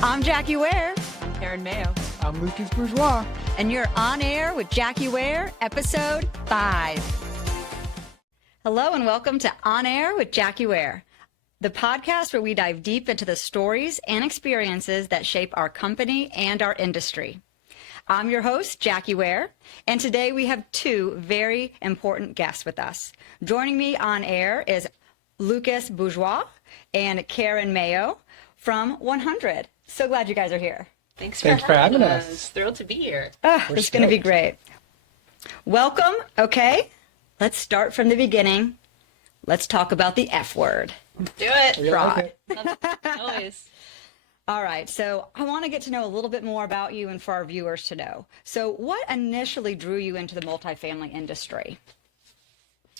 I'm Jackie Ware. Caren Maio. I'm Bourgeois. And you're on air with Jackie Ware, episode 5. Hello and welcome to On Air with Jackie Ware, the podcast where we dive deep into the stories and experiences that shape our company and our industry. I'm your host, Jackie Ware, and today we have two very important guests with us. Joining me on air is Bourgeois and Caren Maio from 100. So glad you guys are here. Thanks for having us. Thrilled to be here. It's going to be great. Welcome. Okay, let's start from the beginning. Let's talk about the F word. Do it. Fraud. Always. All right, so I want to get to know a little bit more about you and for our viewers to know. So what initially drew you into the multifamily industry?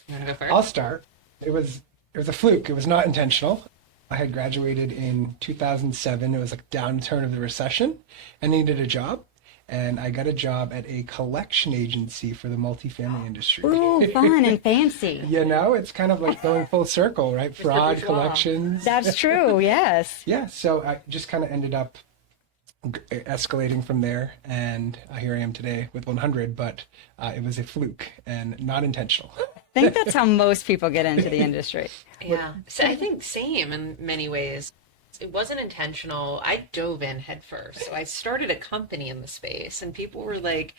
You want to go first? I'll start. It was a fluke. It was not intentional. I had graduated in 2007. It was a downturn of the recession and needed a job. And I got a job at a collection agency for the multifamily industry. Ooh, fun and fancy. You know, it's kind of like going full circle, right? Fraud, Bourgeois. collections. That's true, yes. Yeah, so I just kind of ended up escalating from there. And here I am today with 100, but it was a fluke and not intentional. I think that's how most people get into the industry. Yeah. So I think same in many ways. It wasn't intentional. I dove in head first. So I started a company in the space and people were like,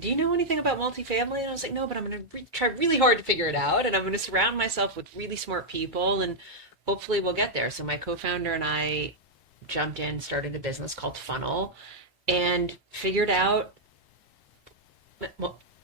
do you know anything about multifamily? And I was like, no, but I'm going to try really hard to figure it out. And I'm going to surround myself with really smart people and hopefully we'll get there. So my co-founder and I jumped in, started a business called Funnel and figured out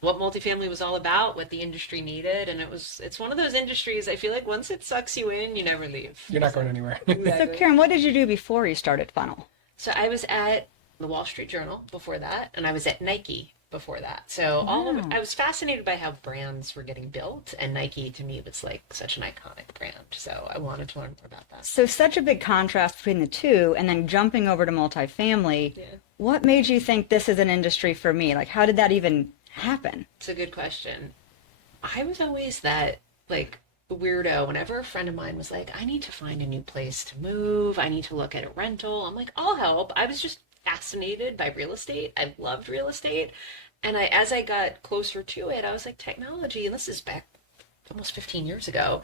what multifamily was all about, what the industry needed. And it's one of those industries, I feel like once it sucks you in, you never leave. You're not going anywhere. So Caren, what did you do before you started Funnel? So I was at the Wall Street Journal before that, and I was at Nike before that. So I was fascinated by how brands were getting built, and Nike to me was like such an iconic brand. So I wanted to learn more about that. So such a big contrast between the two, and then jumping over to multifamily. Yeah. What made you think this is an industry for me? Like, how did that even happen? It's a good question. I was always that like weirdo. Whenever a friend of mine was like, I need to find a new place to move, I need to look at a rental, I'm like, I'll help. I was just fascinated by real estate. I loved real estate. And as I got closer to it, I was like, technology, and this is back almost 15 years ago,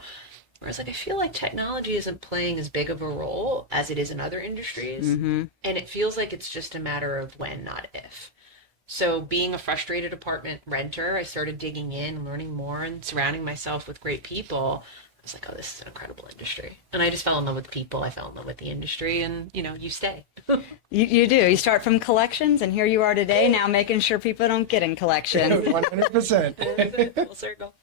where I was like, I feel like technology isn't playing as big of a role as it is in other industries. Mm-hmm. And it feels like it's just a matter of when, not if. So being a frustrated apartment renter, I started digging in and learning more and surrounding myself with great people. I was like, oh, this is an incredible industry. And I just fell in love with the people. I fell in love with the industry and, you stay. You do. You start from collections and here you are today now making sure people don't get in collections. 100%. Full circle.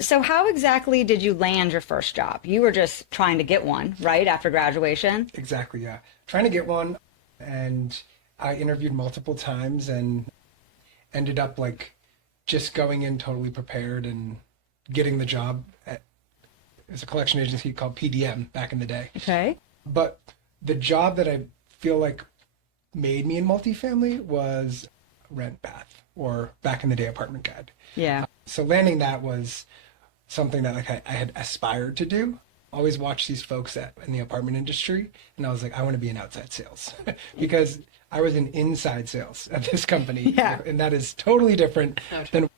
So how exactly did you land your first job? You were just trying to get one, right, after graduation? Exactly, yeah. Trying to get one, and I interviewed multiple times and ended up like just going in totally prepared and getting the job at a collection agency called PDM back in the day. Okay. But the job that I feel like made me in multifamily was Rent Path, or back in the day Apartment Guide. Yeah. So landing that was something that like I had aspired to do. Always watched these folks in the apartment industry, and I was like, I want to be in outside sales because I was in inside sales at this company, Yeah. and that is totally different than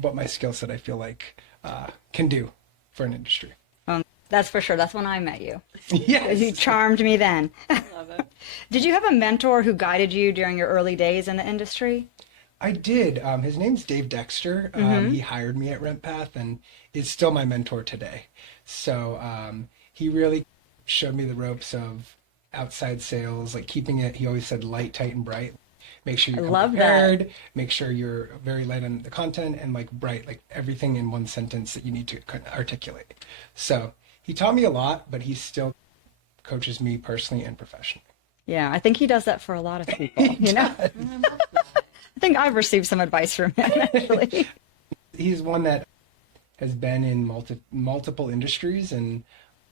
what my skill set I feel like can do for an industry. That's for sure. That's when I met you. Yes. You charmed me then. Love it. Did you have a mentor who guided you during your early days in the industry? I did. His name's Dave Dexter. He hired me at RentPath and is still my mentor today. So he really showed me the ropes of outside sales, like keeping it, he always said, light, tight, and bright. Make sure you're prepared, make sure you're very light on the content, and like bright, like everything in one sentence that you need to articulate. So he taught me a lot, but he still coaches me personally and professionally. Yeah, I think he does that for a lot of people, you know? I think I've received some advice from him, actually. He's one that has been in multiple industries and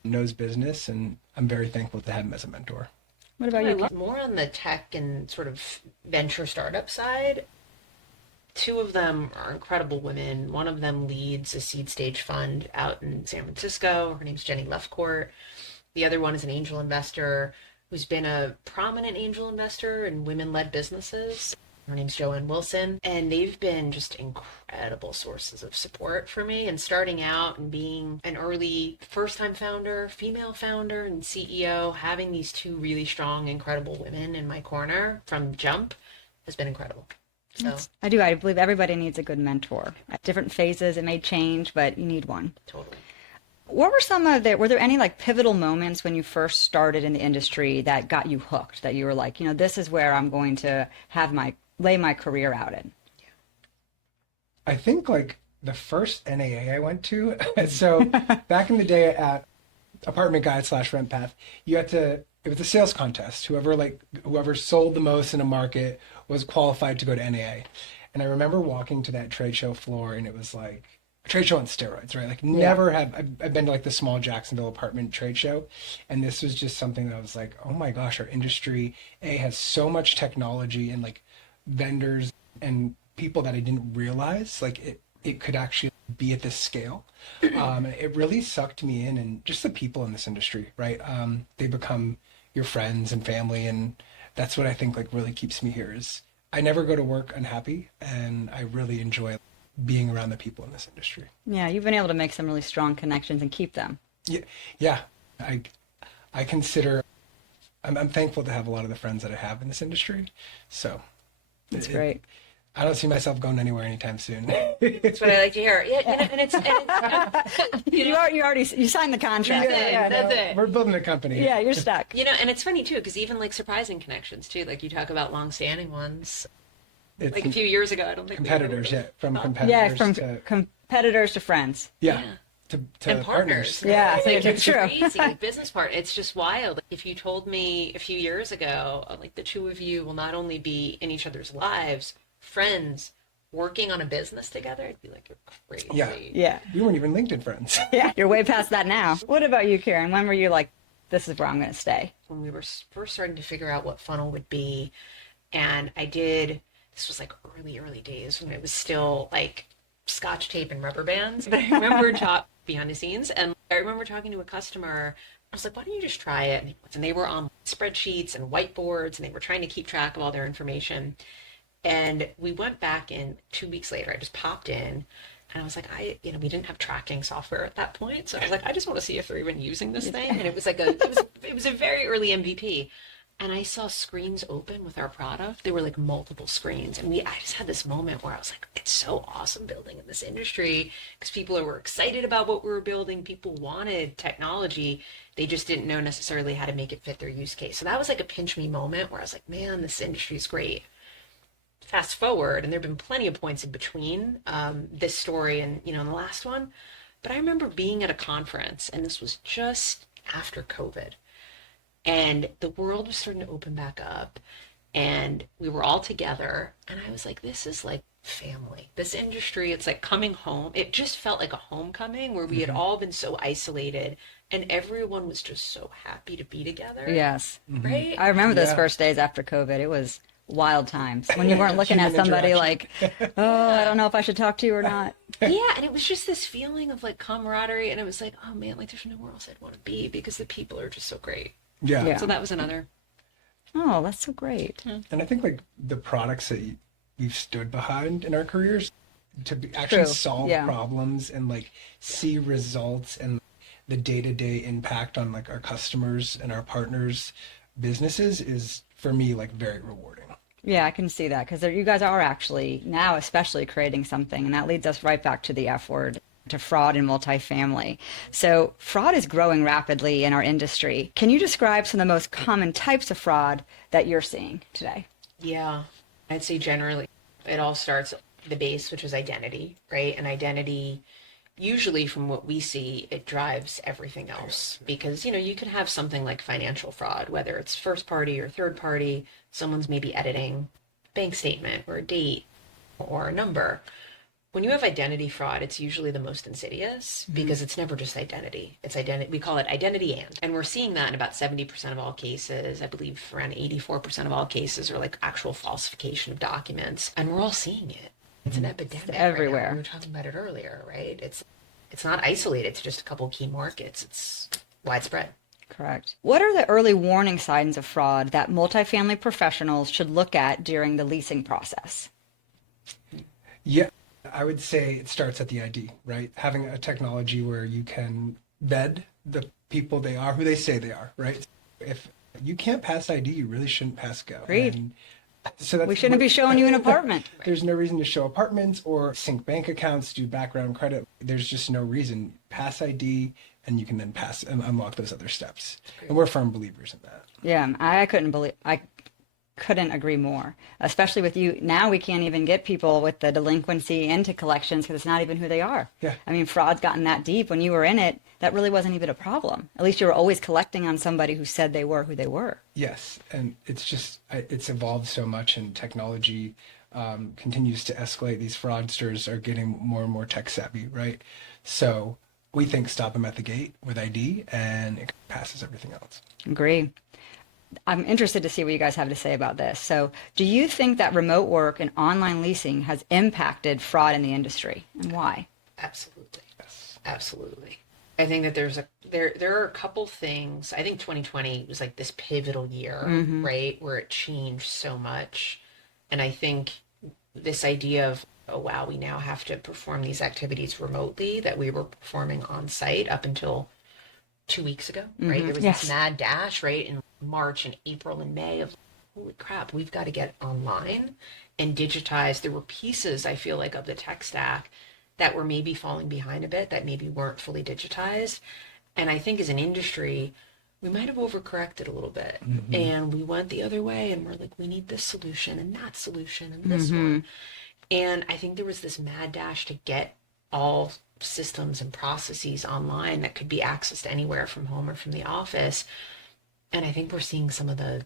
knows business, and I'm very thankful to have him as a mentor. What about you? More on the tech and sort of venture startup side. Two of them are incredible women. One of them leads a seed stage fund out in San Francisco. Her name's Jenny Lefcourt. The other one is an angel investor. who's been a prominent angel investor in women-led businesses. Her name's Joanne Wilson, and they've been just incredible sources of support for me. And starting out and being an early first-time founder, female founder, and CEO, having these two really strong, incredible women in my corner from jump has been incredible. So I do. I believe everybody needs a good mentor. At different phases, it may change, but you need one. totally. What were some of were there any like pivotal moments when you first started in the industry that got you hooked, that you were like, this is where I'm going to lay my career out in? I think like the first NAA I went to, so back in the day at Apartment Guide / RentPath, it was a sales contest. Whoever sold the most in a market was qualified to go to NAA. And I remember walking to that trade show floor, and it was like a trade show on steroids, right? Like I've been to like the small Jacksonville apartment trade show, and this was just something that I was like, oh my gosh, our industry has so much technology and like vendors and people that I didn't realize like it could actually be at this scale. It really sucked me in, and just the people in this industry, right? They become your friends and family, and that's what I think like really keeps me here. Is I never go to work unhappy, and I really enjoy being around the people in this industry. Yeah, you've been able to make some really strong connections and keep them. Yeah. I consider I'm thankful to have a lot of the friends that I have in this industry. So that's great. I don't see myself going anywhere anytime soon. That's what I like to hear. Yeah, and it's you signed the contract. That's it. We're building a company. Yeah, you're stuck. And it's funny too, because even like surprising connections too, like you talk about long-standing ones. It's like a few years ago, I don't think competitors, from competitors. Yeah, from to, competitors to friends. Yeah. To and partners. Yeah, like, it's true. Crazy. Like, business part. It's just wild. If you told me a few years ago, like the two of you will not only be in each other's lives, friends, working on a business together, I'd be like, you're crazy. Yeah. We weren't even LinkedIn friends. Yeah, you're way past that now. What about you, Caren? When were you like, this is where I'm going to stay? When we were first starting to figure out what funnel would be, and this was like early days when it was still like Scotch tape and rubber bands. But I remember behind the scenes, and I remember talking to a customer. I was like, why don't you just try it? And they were on spreadsheets and whiteboards, and they were trying to keep track of all their information. And we went back in 2 weeks later. I just popped in, and I was like, we didn't have tracking software at that point. So I was like, I just want to see if they're even using this thing. And it was like it was a very early MVP. And I saw screens open with our product. There were like multiple screens. And I just had this moment where I was like, it's so awesome building in this industry, because people were excited about what we were building. People wanted technology. They just didn't know necessarily how to make it fit their use case. So that was like a pinch me moment where I was like, man, this industry is great. Fast forward, and there have been plenty of points in between this story and, the last one. But I remember being at a conference, and this was just after COVID. And the world was starting to open back up, and we were all together. And I was like, this is like family. This industry, it's like coming home. It just felt like a homecoming where we had all been so isolated, and everyone was just so happy to be together. Yes. Right? I remember those first days after COVID. It was wild times when you weren't looking at somebody like, oh, I don't know if I should talk to you or not. Yeah, and it was just this feeling of like camaraderie, and it was like, oh man, like there's nowhere else I'd want to be, because the people are just so great. Yeah. So that was another. Oh, that's so great. And I think like the products that we've stood behind in our careers to actually solve problems and like see results and the day-to-day impact on like our customers and our partners' businesses is for me like very rewarding. Yeah, I can see that, because you guys are actually now especially creating something, and that leads us right back to the F word, to fraud in multifamily. So fraud is growing rapidly in our industry. Can you describe some of the most common types of fraud that you're seeing today? Yeah, I'd say generally it all starts at the base, which is identity, right? And identity, usually from what we see, it drives everything else, because, you could have something like financial fraud, whether it's first party or third party. Someone's maybe editing a bank statement or a date or a number. When you have identity fraud, it's usually the most insidious, because it's never just identity. It's identity. We call it identity and we're seeing that in about 70% of all cases. I believe around 84% of all cases are like actual falsification of documents, and we're all seeing it. It's an epidemic. It's everywhere. Right now. We were talking about it earlier, right? It's not isolated to just a couple of key markets. It's widespread. Correct. What are the early warning signs of fraud that multifamily professionals should look at during the leasing process? Yeah, I would say it starts at the ID, right? Having a technology where you can vet the people they are, who they say they are, right? If you can't pass ID, you really shouldn't pass go. Agreed. And so We shouldn't be showing you an apartment. There's no reason to show apartments or sync bank accounts, do background credit. There's just no reason. Pass ID, and you can then pass and unlock those other steps. And we're firm believers in that. Yeah, I couldn't agree more, especially with you. Now we can't even get people with the delinquency into collections because it's not even who they are. Yeah. I mean, fraud's gotten that deep. When you were in it, that really wasn't even a problem. At least you were always collecting on somebody who said they were who they were. Yes, and it's evolved so much, and technology continues to escalate. These fraudsters are getting more and more tech savvy, right? So we think stop them at the gate with ID, and it passes everything else. Agree. I'm interested to see what you guys have to say about this. So do you think that remote work and online leasing has impacted fraud in the industry, and why? Absolutely. Yes. Absolutely. I think that there are a couple things. I think 2020 was like this pivotal year, right, where it changed so much. And I think this idea of, oh wow, we now have to perform these activities remotely that we were performing on site up until 2 weeks ago, right? There was this mad dash, right, in March and April and May of, holy crap, we've got to get online and digitize. There were pieces, I feel like, of the tech stack that were maybe falling behind a bit, that maybe weren't fully digitized. And I think as an industry, we might have overcorrected a little bit, and we went the other way, and we're like, we need this solution and that solution and this one. And I think there was this mad dash to get all systems and processes online that could be accessed anywhere from home or from the office. And I think we're seeing some of the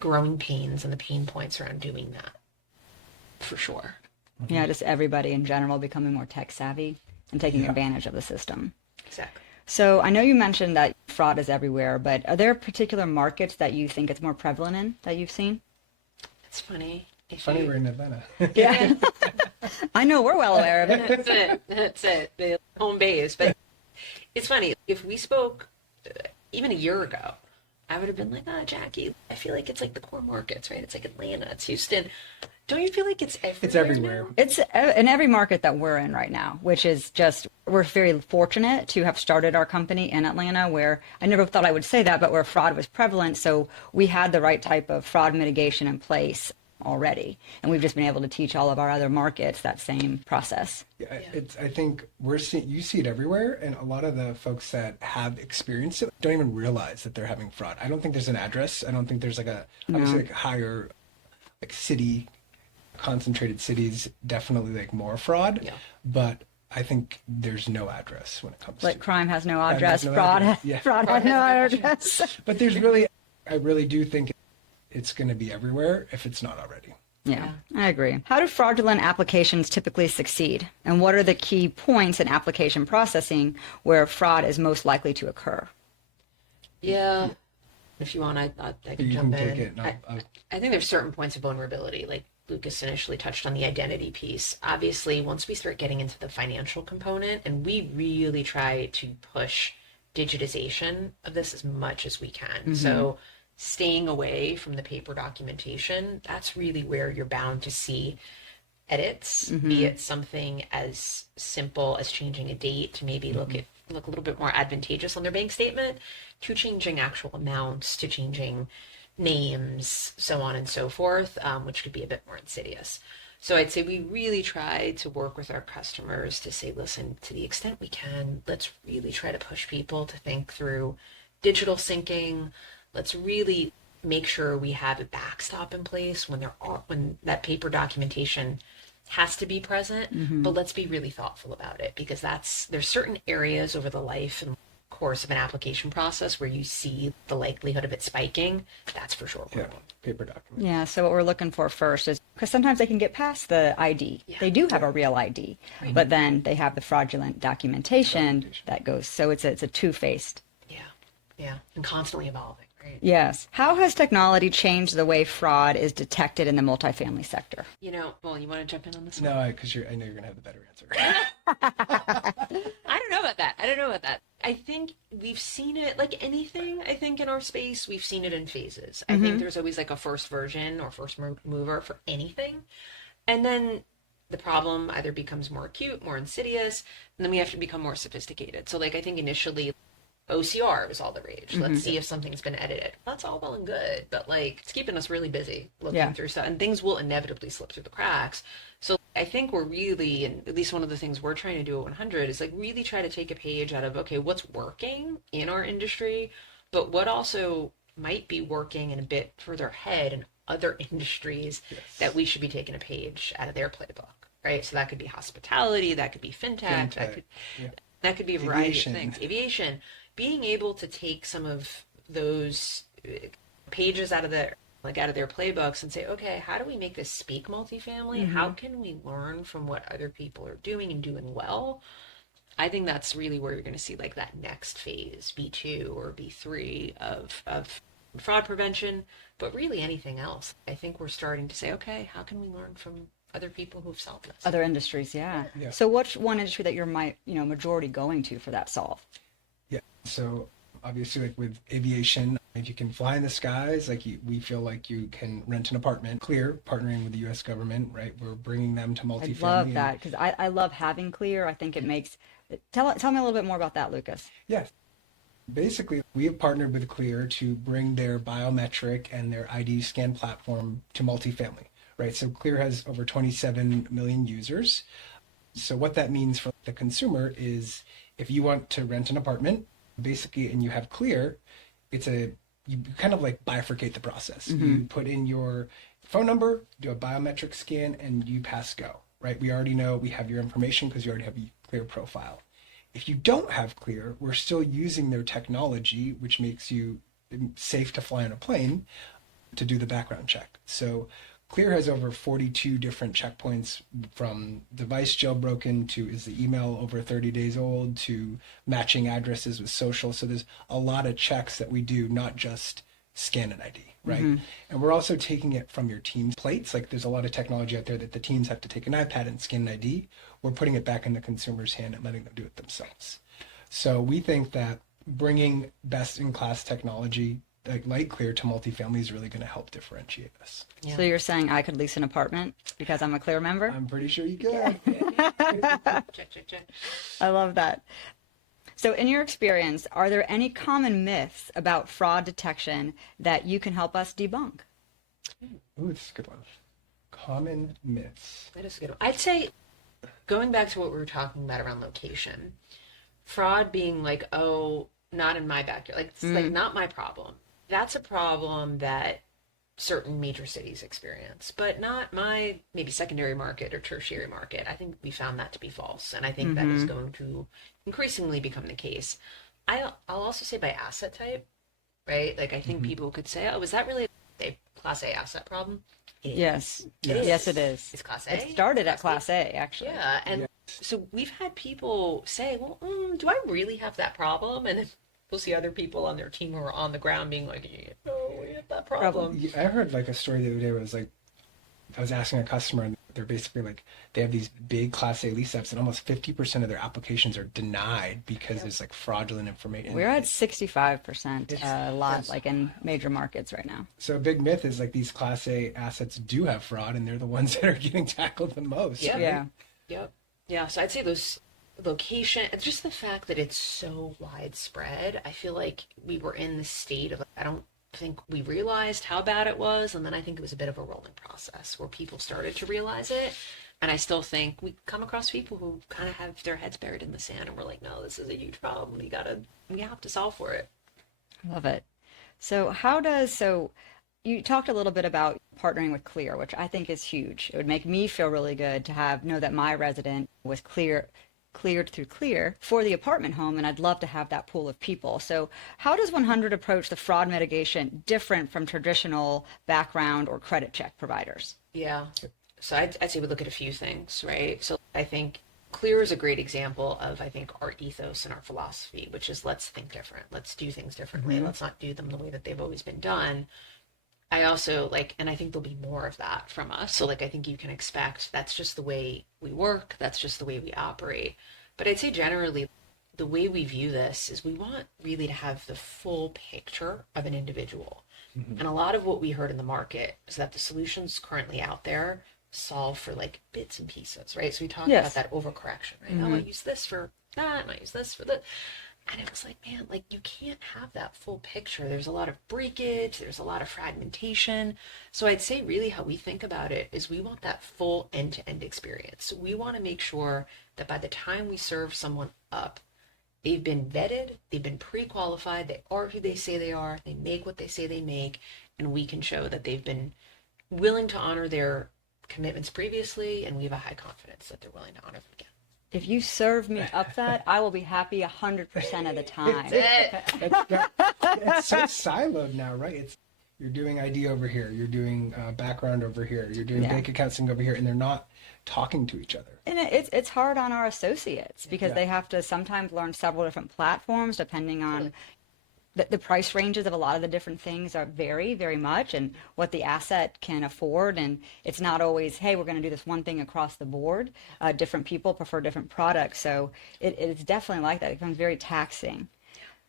growing pains and the pain points around doing that, for sure. Yeah, just everybody in general becoming more tech savvy and taking advantage of the system. Exactly. So I know you mentioned that fraud is everywhere, but are there particular markets that you think it's more prevalent in that you've seen? It's funny. Funny we're in Atlanta. Yeah. I know, we're well aware of it. That's it. The home base. But it's funny. If we spoke even a year ago, I would have been like, Jackie, I feel like it's like the core markets, right? It's like Atlanta, it's Houston. Don't you feel like it's everywhere? It's everywhere. Now? It's in every market that we're in right now, which is just, we're very fortunate to have started our company in Atlanta, where I never thought I would say that, but where fraud was prevalent. So we had the right type of fraud mitigation in place already. And we've just been able to teach all of our other markets that same process. Yeah. I think you see it everywhere, and a lot of the folks that have experienced it don't even realize that they're having fraud. I don't think there's an address. I don't think there's obviously like higher, like city, concentrated cities, definitely like more fraud. Yeah. But I think there's no address when it comes like to crime has no address, fraud has no address. But I really do think it's going to be everywhere if it's not already. Yeah, I agree. How do fraudulent applications typically succeed? And what are the key points in application processing where fraud is most likely to occur? Yeah. If you want, I can jump in. Take it. No, I think there's certain points of vulnerability, like Lucas initially touched on the identity piece. Obviously, once we start getting into the financial component, and we really try to push digitization of this as much as we can. So staying away from the paper documentation, that's really where you're bound to see edits, be it something as simple as changing a date to maybe look a little bit more advantageous on their bank statement, to changing actual amounts, to changing names, so on and so forth, which could be a bit more insidious. So I'd say we really try to work with our customers to say, listen, to the extent we can, let's really try to push people to think through digital syncing. Let's really make sure we have a backstop in place when that paper documentation has to be present, but let's be really thoughtful about it, because there's certain areas over the life and course of an application process where you see the likelihood of it spiking. That's for sure. Yeah, paper document. Yeah, so what we're looking for first is, because sometimes they can get past the ID. Yeah. They do have a real ID, but then they have the fraudulent documentation that goes, so it's a two-faced. Yeah, and constantly evolving. Right. Yes. How has technology changed the way fraud is detected in the multifamily sector? Well, you want to jump in on this one? No, because I know you're gonna have the better answer. I don't know about that. I don't know about that. I think we've seen it like anything, I think in our space, we've seen it in phases. I think there's always like a first version or first mover for anything. And then the problem either becomes more acute, more insidious, and then we have to become more sophisticated. So like I think initially OCR was all the rage. Let's see if something's been edited. That's all well and good, but like it's keeping us really busy looking through stuff, and things will inevitably slip through the cracks. So I think we're really, and at least one of the things we're trying to do at 100 is like really try to take a page out of, okay, what's working in our industry, but what also might be working and a bit further ahead in other industries that we should be taking a page out of their playbook, right? So that could be hospitality, that could be fintech. That could be a variety of things. Aviation. Being able to take some of those pages out of their playbooks and say, okay, how do we make this speak multifamily? How can we learn from what other people are doing and doing well? I think that's really where you're going to see like that next phase, B2 or B3 of fraud prevention, but really anything else. I think we're starting to say, okay, how can we learn from other people who've solved this? Other industries, yeah. So what's one industry that you're majority going to for that solve? Yeah. So obviously, like with aviation, if you can fly in the skies, we feel like you can rent an apartment. Clear, partnering with the U.S. government, right? We're bringing them to multifamily. I love that because I love having Clear. I think it makes. Tell me a little bit more about that, Lucas. Yes. Basically, we have partnered with Clear to bring their biometric and their ID scan platform to multifamily, right? So Clear has over 27 million users. So what that means for the consumer is if you want to rent an apartment, basically, and you have Clear, you kind of like bifurcate the process. You put in your phone number, do a biometric scan, and you pass go, right? We already know we have your information because you already have a Clear profile. If you don't have Clear, we're still using their technology, which makes you safe to fly on a plane, to do the background check. So Clear has over 42 different checkpoints, from device jailbroken to is the email over 30 days old to matching addresses with social. So there's a lot of checks that we do, not just scan an ID, right? And we're also taking it from your team's plates. Like there's a lot of technology out there that the teams have to take an iPad and scan an ID. We're putting it back in the consumer's hand and letting them do it themselves. So we think that bringing best-in-class technology like Clear to multifamily is really going to help differentiate us. Yeah. So you're saying I could lease an apartment because I'm a Clear member? I'm pretty sure you could. Check. I love that. So in your experience, are there any common myths about fraud detection that you can help us debunk? Ooh, that's a good one. Common myths. That is a good one. I'd say, going back to what we were talking about around location, fraud being like, oh, not in my backyard, like it's like not my problem. That's a problem that certain major cities experience, but not my maybe secondary market or tertiary market. I think we found that to be false, and I think that is going to increasingly become the case. I'll also say by asset type, right? Like I think people could say, oh, is that really a Class A asset problem? Yes. Yes, it is. It's Class A. It started at Class A, actually. Yeah, and so we've had people say, well, do I really have that problem? And we'll see other people on their team who are on the ground being like, we have that problem. I heard like a story the other day where it was like, I was asking a customer, and they're basically like, they have these big Class A lease ups, and almost 50% of their applications are denied because there's like fraudulent information. We're at 65% a lot, like in major markets right now. So a big myth is like these Class A assets do have fraud, and they're the ones that are getting tackled the most. Yeah. Right? Yeah. So I'd say those location, just the fact that it's so widespread. I feel like we were in the state of, I don't think we realized how bad it was, and then I think it was a bit of a rolling process where people started to realize it. And I still think we come across people who kind of have their heads buried in the sand, and we're like, no, this is a huge problem. We have to solve for it. Love it. So you talked a little bit about partnering with Clear, which I think is huge. It would make me feel really good to know that my resident was cleared through Clear for the apartment home, and I'd love to have that pool of people. So how does 100 approach the fraud mitigation different from traditional background or credit check providers? Yeah. So I'd say we look at a few things, right? So I think Clear is a great example of, I think, our ethos and our philosophy, which is let's think different. Let's do things differently. Let's not do them the way that they've always been done. I also like, and I think there'll be more of that from us. So like, I think you can expect that's just the way we work. That's just the way we operate. But I'd say generally, the way we view this is we want really to have the full picture of an individual. And a lot of what we heard in the market is that the solutions currently out there solve for like bits and pieces, right? So we talked about that overcorrection, right? Oh, I use this for that, and I use this for that. And it was like, man, like you can't have that full picture. There's a lot of breakage, there's a lot of fragmentation. So I'd say really how we think about it is we want that full end-to-end experience. So we want to make sure that by the time we serve someone up, they've been vetted, they've been pre-qualified, they are who they say they are, they make what they say they make, and we can show that they've been willing to honor their commitments previously, and we have a high confidence that they're willing to honor them again. If you serve me up that, I will be happy 100% of the time. It's so siloed now, right? You're doing ID over here, you're doing background over here, you're doing bank account sync over here, and they're not talking to each other. And it's hard on our associates because they have to sometimes learn several different platforms depending on the price ranges of a lot of the different things are vary very much and what the asset can afford. And it's not always, hey, we're going to do this one thing across the board. Different people prefer different products. So it's definitely like that. It becomes very taxing.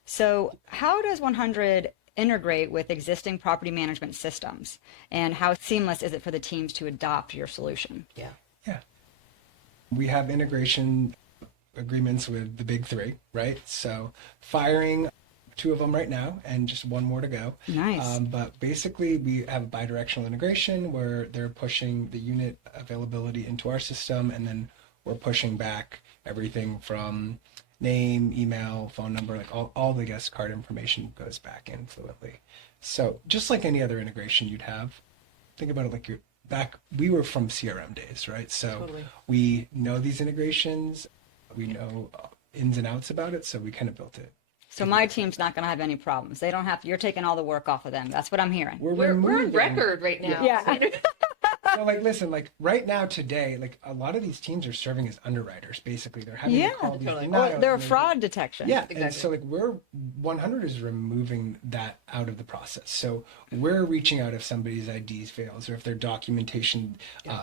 So how does 100 integrate with existing property management systems? And how seamless is it for the teams to adopt your solution? Yeah. We have integration agreements with the big three, right? So firing 2 of them right now and just 1 more to go. Nice. But basically we have a bidirectional integration where they're pushing the unit availability into our system, and then we're pushing back everything from name, email, phone number, like all the guest card information goes back in fluently. So just like any other integration you'd have, think about it like we were from CRM days, right? So we know these integrations, we know ins and outs about it, so we kind of built it. So my team's not going to have any problems. They don't have to, you're taking all the work off of them. That's what I'm hearing. We're on record right now. Yeah. So like, listen, like right now today, like a lot of these teams are serving as underwriters. Basically, they're having to call these denials. They're fraud detection. Yeah, exactly. And so like 100 is removing that out of the process. So we're reaching out if somebody's ID fails, or if their documentation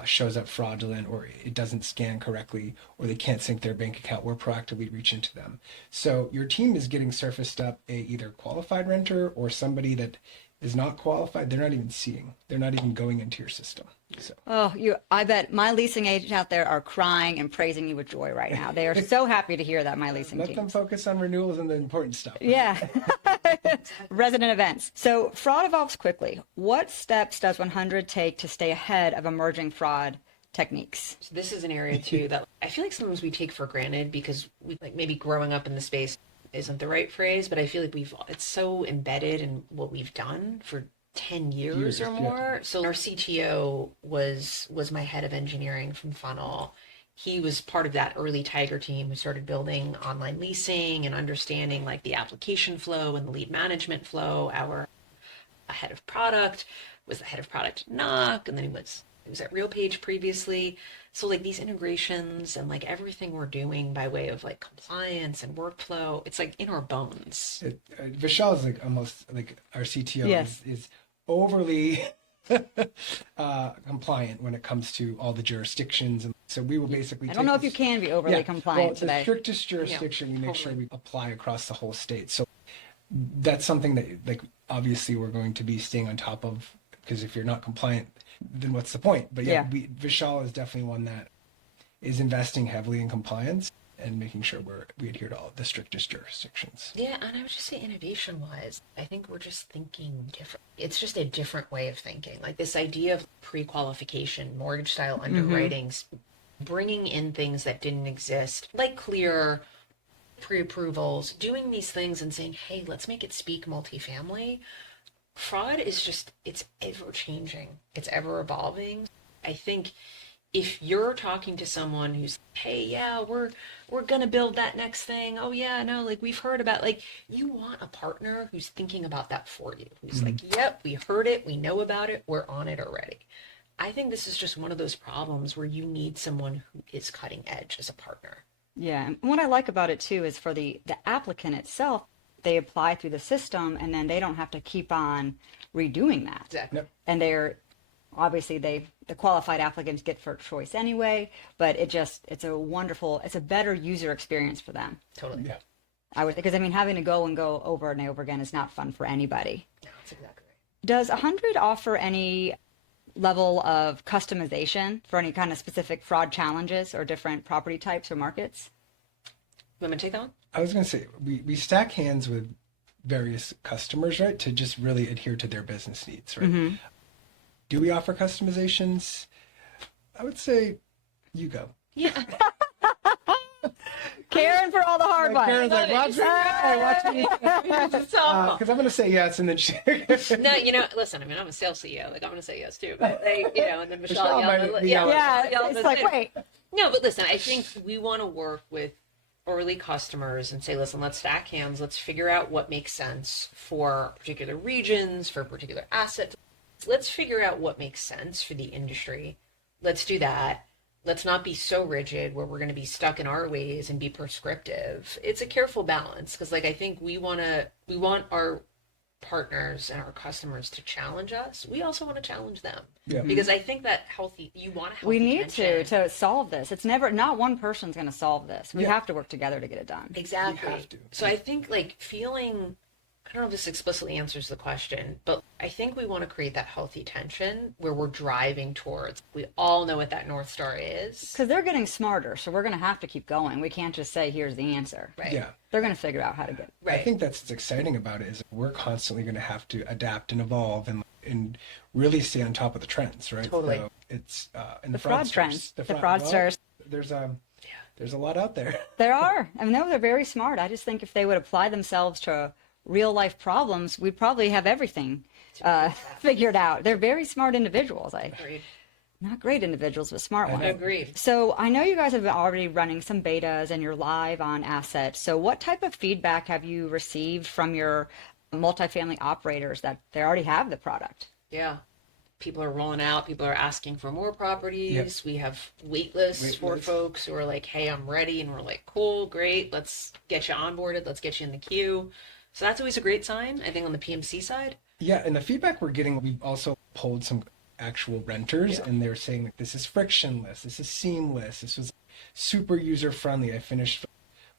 shows up fraudulent, or it doesn't scan correctly, or they can't sync their bank account. We're proactively reaching to them. So your team is getting surfaced up a either qualified renter or somebody that is not qualified. They're not even seeing. They're not even going into your system. So. Oh, I bet my leasing agents out there are crying and praising you with joy right now. They are so happy to hear that, my leasing team. Let them focus on renewals and the important stuff. Right? Yeah. Resident events. So fraud evolves quickly. What steps does 100 take to stay ahead of emerging fraud techniques? So this is an area too that I feel like sometimes we take for granted because we like maybe growing up in the space isn't the right phrase, but I feel like it's so embedded in what we've done for 10 years or more. Yeah. So our CTO was my head of engineering from Funnel. He was part of that early Tiger team who started building online leasing and understanding like the application flow and the lead management flow. Our head of product was the head of product at Knock, and then he was at RealPage previously. So like these integrations and like everything we're doing by way of like compliance and workflow, it's like in our bones. Vishal is like almost like our CTO is overly compliant when it comes to all the jurisdictions. And so we will basically I don't know if you can be overly compliant today. The strictest jurisdiction we make sure we apply across the whole state. So that's something that like obviously we're going to be staying on top of, because if you're not compliant, then what's the point? But Vishal is definitely one that is investing heavily in compliance and making sure we adhere to all the strictest jurisdictions. Yeah, and I would just say innovation-wise, I think we're just thinking different. It's just a different way of thinking. Like this idea of pre-qualification, mortgage-style underwritings, bringing in things that didn't exist, like clear pre-approvals, doing these things and saying, hey, let's make it speak multifamily. Fraud is just, it's ever changing. It's ever evolving. I think if you're talking to someone who's, hey, yeah, we're going to build that next thing. Oh yeah, no, like we've heard about, like you want a partner who's thinking about that for you. Who's like, yep, we heard it. We know about it. We're on it already. I think this is just one of those problems where you need someone who is cutting edge as a partner. Yeah. And what I like about it too is for the applicant itself, they apply through the system and then they don't have to keep on redoing that. Exactly. Yep. And they're obviously the qualified applicants get first choice anyway, but it's a better user experience for them. Totally. Yeah. Because I mean, having to go over and over again is not fun for anybody. No, that's exactly right. Does 100 offer any level of customization for any kind of specific fraud challenges or different property types or markets? You want me to take that one? I was going to say, we stack hands with various customers, right, to just really adhere to their business needs, right? Mm-hmm. Do we offer customizations? I would say you go. Yeah. Karen for all the hard ones. Karen's like, watch me. Because I'm going to say yes, and then she... No, listen, I mean, I'm a sales CEO. Like, I'm going to say yes, too. But, and then Michelle might be yelled. Yeah, it's like, wait. No, but listen, I think we want to work with early customers and say, listen, let's stack hands. Let's figure out what makes sense for particular regions, for particular assets. Let's figure out what makes sense for the industry. Let's do that. Let's not be so rigid where we're going to be stuck in our ways and be prescriptive. It's a careful balance because, I think we want our partners and our customers to challenge us. We also want to challenge them because I think that you want a healthy We need tension. to solve this. It's not one person's going to solve this. We have to work together to get it done. Exactly. You have to. So I think feeling, I don't know if this explicitly answers the question, but I think we want to create that healthy tension where we're driving towards, we all know what that North Star is. Because they're getting smarter, so we're going to have to keep going. We can't just say, here's the answer. Right. Yeah. They're going to figure out how to get it. Right. I think that's what's exciting about it is we're constantly going to have to adapt and evolve and really stay on top of the trends, right? Totally. So it's and The fraud fraudsters. trends. The fraud- fraudsters. Well, there's a lot out there. There are. I mean, they're very smart. I just think if they would apply themselves to real life problems, we'd probably have everything figured out. They're very smart individuals. Agreed. Not great individuals, but smart ones. Agreed. So I know you guys have been already running some betas and you're live on assets. So what type of feedback have you received from your multifamily operators that they already have the product? Yeah. People are rolling out. People are asking for more properties. Yep. We have wait lists for folks who are like, hey, I'm ready. And we're like, cool, great. Let's get you onboarded. Let's get you in the queue. So that's always a great sign, I think, on the PMC side. Yeah, and the feedback we're getting, we've also polled some actual renters, and they're saying like, this is frictionless, this is seamless, this was super user friendly. I finished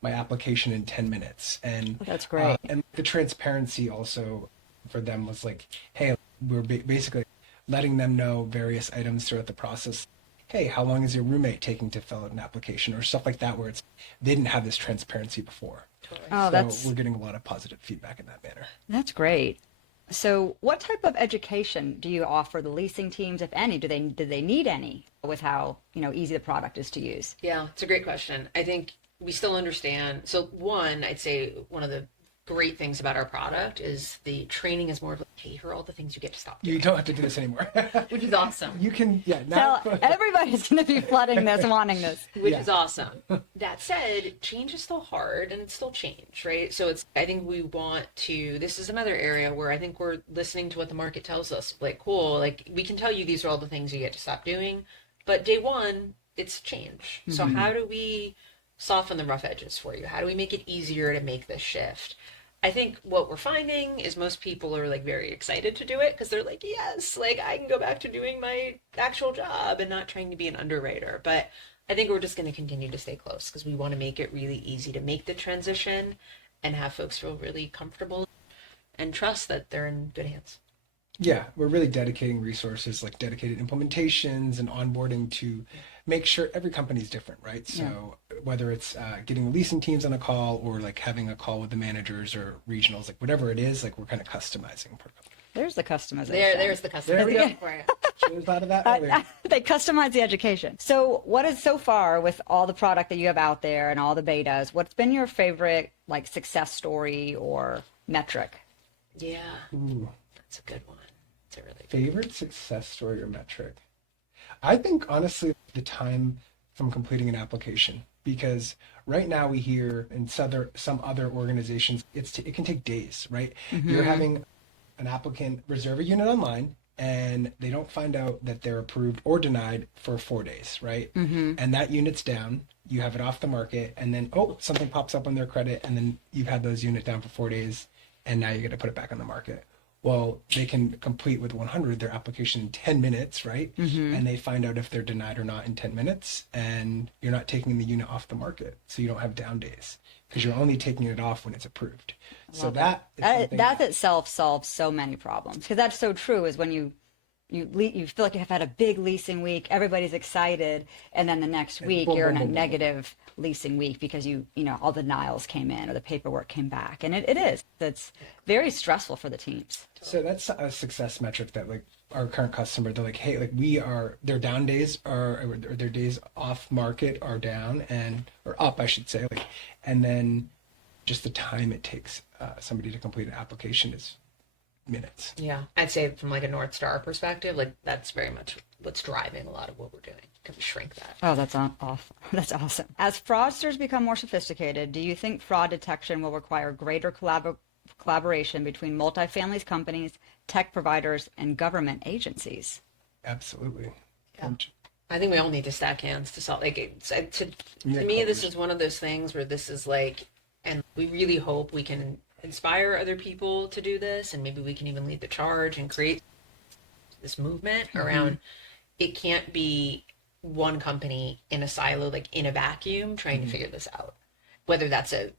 my application in 10 minutes, and That's great. and the transparency also for them was like, hey, we're basically letting them know various items throughout the process. Hey, how long is your roommate taking to fill out an application, or stuff like that, where they didn't have this transparency before. Oh, So we're getting a lot of positive feedback in that manner. That's great. So what type of education do you offer the leasing teams, if any? Do they need any with how, easy the product is to use? Yeah, it's a great question. I think we still understand. So one, I'd say one of the great things about our product is the training is more of like, hey, here are all the things you get to stop doing. You don't have to do this anymore. Which is awesome. You can, now. Tell everybody's going to be flooding this, wanting this. Which is awesome. That said, change is still hard and it's still change, right? So I think we want to, this is another area where I think we're listening to what the market tells us. Like, cool, like we can tell you these are all the things you get to stop doing, but day one, it's change. So how do we soften the rough edges for you? How do we make it easier to make this shift? I think what we're finding is most people are like very excited to do it because they're like, yes, like I can go back to doing my actual job and not trying to be an underwriter. But I think we're just going to continue to stay close because we want to make it really easy to make the transition and have folks feel really comfortable and trust that they're in good hands. Yeah, we're really dedicating resources, like dedicated implementations and onboarding to make sure every company is different, right? So whether it's getting the leasing teams on a call or like having a call with the managers or regionals, like whatever it is, like we're kind of customizing per company. There's the customization. There's the customer. There we go. For you. Should have thought of that earlier. They customize the education. So what is so far with all the product that you have out there and all the betas, what's been your favorite like success story or metric? Yeah, Ooh. that's a good one. It's a really Favorite success story or metric? I think honestly the time from completing an application, because right now we hear in some other organizations it can take days, right? You're having an applicant reserve a unit online, and they don't find out that they're approved or denied for 4 days, right? And that unit's down, you have it off the market, and then, oh, something pops up on their credit, and then you've had those units down for 4 days, and now you're going to put it back on the market. Well, they can complete with 100 their application in 10 minutes, right? And they find out if they're denied or not in 10 minutes, and you're not taking the unit off the market, so you don't have down days because you're only taking it off when it's approved. So that itself solves so many problems, because that's so true. Is when you feel like you have had a big leasing week, everybody's excited, and then the next week you're in a negative leasing week because all the denials came in or the paperwork came back, and it's very stressful for the teams. So that's a success metric that like our current customer, they're like, hey, like their down days or their days off market are down or up, I should say, like, and then just the time it takes somebody to complete an application is minutes. Yeah, I'd say from like a North Star perspective, like that's very much what's driving a lot of what we're doing. Can we shrink that? Oh, that's awesome. That's awesome. As fraudsters become more sophisticated, do you think fraud detection will require greater collaboration between multifamily companies, tech providers, and government agencies? Absolutely. Yeah. I think we all need to stack hands to solve. Like, to me, this is one of those things where this is like, and we really hope we can inspire other people to do this, and maybe we can even lead the charge and create this movement around. It can't be one company in a silo, like in a vacuum, trying to figure this out. Whether that's an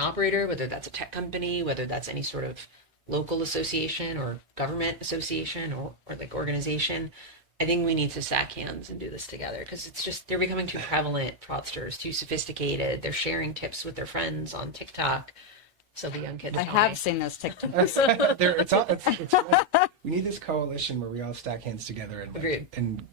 operator, whether that's a tech company, whether that's any sort of local association or government association or like organization. I think we need to stack hands and do this together, because it's just, they're becoming too prevalent, fraudsters, too sophisticated. They're sharing tips with their friends on TikTok. So the young kids. I have seen those TikToks. We need this coalition where we all stack hands together and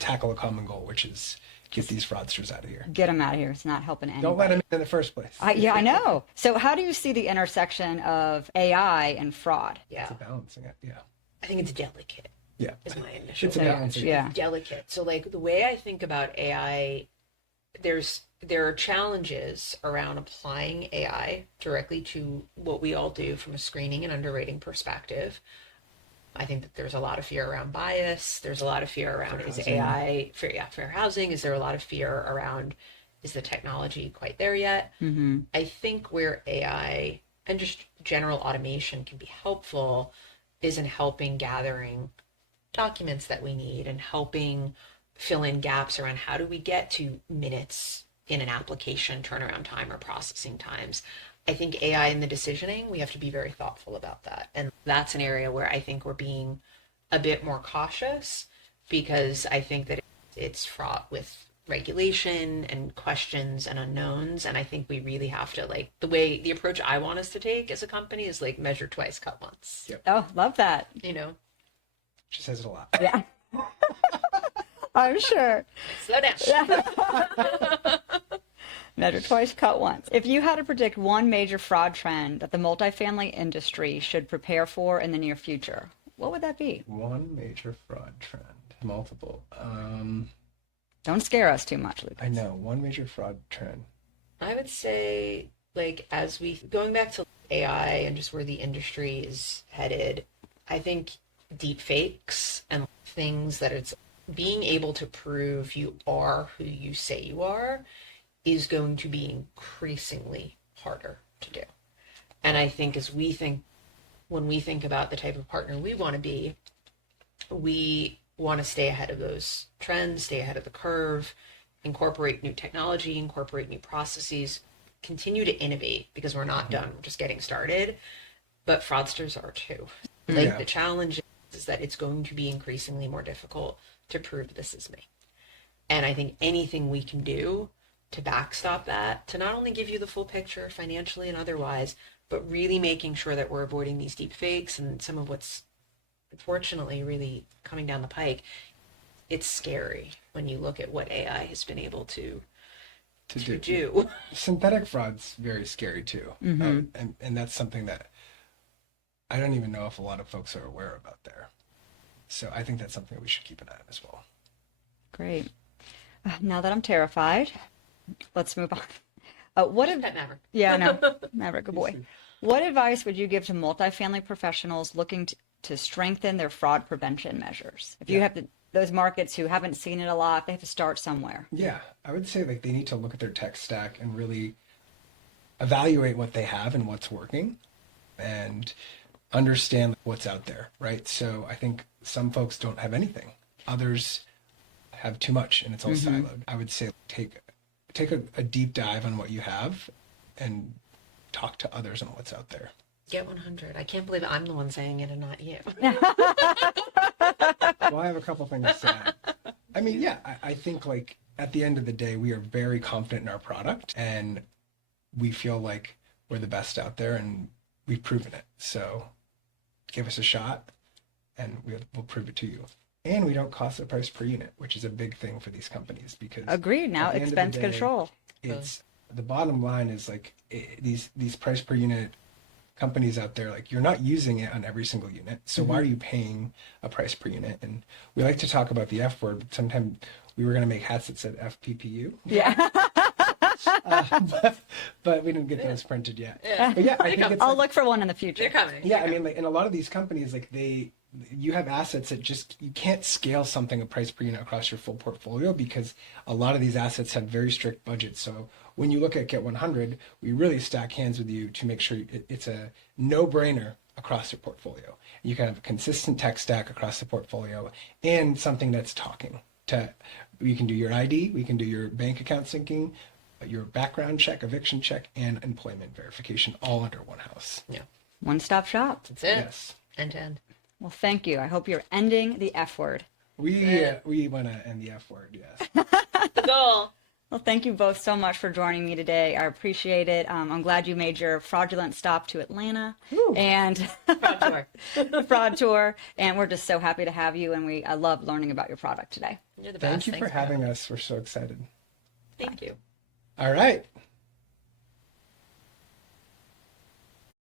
tackle a common goal, which is get these fraudsters out of here. Get them out of here. It's not helping anybody. Don't let them in the first place. I know. So how do you see the intersection of AI and fraud? Yeah. It's a balancing it. Yeah. I think it's delicate. Yeah. Is my initial. It's a balancing. Yeah. Delicate. So like the way I think about AI, there are challenges around applying AI directly to what we all do from a screening and underwriting perspective. I think that there's a lot of fear around bias. There's a lot of fear around fair housing. Is there a lot of fear around, is the technology quite there yet? I think where AI and just general automation can be helpful is in helping gathering documents that we need and helping fill in gaps around how do we get to minutes in an application turnaround time or processing times. I think AI in the decisioning, we have to be very thoughtful about that. And that's an area where I think we're being a bit more cautious, because I think that it's fraught with regulation and questions and unknowns. And I think we really have to, like, the approach I want us to take as a company is like measure twice, cut once. Yep. Oh, love that. She says it a lot. Yeah. I'm sure. Slow down. Measure twice, cut once. If you had to predict one major fraud trend that the multifamily industry should prepare for in the near future, what would that be? One major fraud trend. Multiple. Don't scare us too much, Lucas. I know. One major fraud trend. I would say, like, going back to AI and just where the industry is headed, I think deep fakes and things that it's being able to prove you are who you say you are is going to be increasingly harder to do. And I think when we think about the type of partner we want to be, we want to stay ahead of those trends, stay ahead of the curve, incorporate new technology, incorporate new processes, continue to innovate, because we're not done, we're just getting started. But fraudsters are too. The challenge is that it's going to be increasingly more difficult to prove this is me. And I think anything we can do to backstop that, to not only give you the full picture financially and otherwise, but really making sure that we're avoiding these deep fakes and some of what's unfortunately really coming down the pike. It's scary when you look at what AI has been able to do. Synthetic fraud's very scary too. And that's something that I don't even know if a lot of folks are aware about there. So I think that's something we should keep an eye on as well. Great. Now that I'm terrified, let's move on. Maverick. Yeah, no, Maverick, good boy. What advice would you give to multifamily professionals looking to strengthen their fraud prevention measures? If you have to, those markets who haven't seen it a lot, they have to start somewhere. Yeah, I would say like they need to look at their tech stack and really evaluate what they have and what's working and understand what's out there, right? So I think some folks don't have anything. Others have too much and it's all siloed. I would say take a deep dive on what you have and talk to others on what's out there. Get 100. I can't believe I'm the one saying it and not you. Well, I have a couple things to add. I mean, yeah, I think like at the end of the day, we are very confident in our product and we feel like we're the best out there and we've proven it. So give us a shot and we'll prove it to you. And we don't cost the price per unit, which is a big thing for these companies because Agreed. Now at the end of the expense day, control. It's the bottom line is like these price per unit companies out there, like you're not using it on every single unit. So why are you paying a price per unit? And we like to talk about the F word, but sometimes we were going to make hats that said FPPU. Yeah. But we didn't get those printed yet. Yeah. But yeah, I think it's I'll look for one in the future. They're coming. yeah, I mean, like in a lot of these companies, like you have assets that just, you can't scale something a price per unit across your full portfolio because a lot of these assets have very strict budgets. So when you look at Get 100, we really stack hands with you to make sure it's a no-brainer across your portfolio. You can have a consistent tech stack across the portfolio and something that's talking to, we can do your ID, we can do your bank account syncing, your background check, eviction check, and employment verification all under one house. Yeah. One-stop shop. That's it. Yes. End to end. Well, thank you. I hope you're ending the F word. We want to end the F word, yes. The goal. Well, thank you both so much for joining me today. I appreciate it. I'm glad you made your fraudulent stop to Atlanta and Fraud tour. the fraud tour. And we're just so happy to have you. And I love learning about your product today. You're the best. Thank you for having us. We're so excited. Thank you. All right.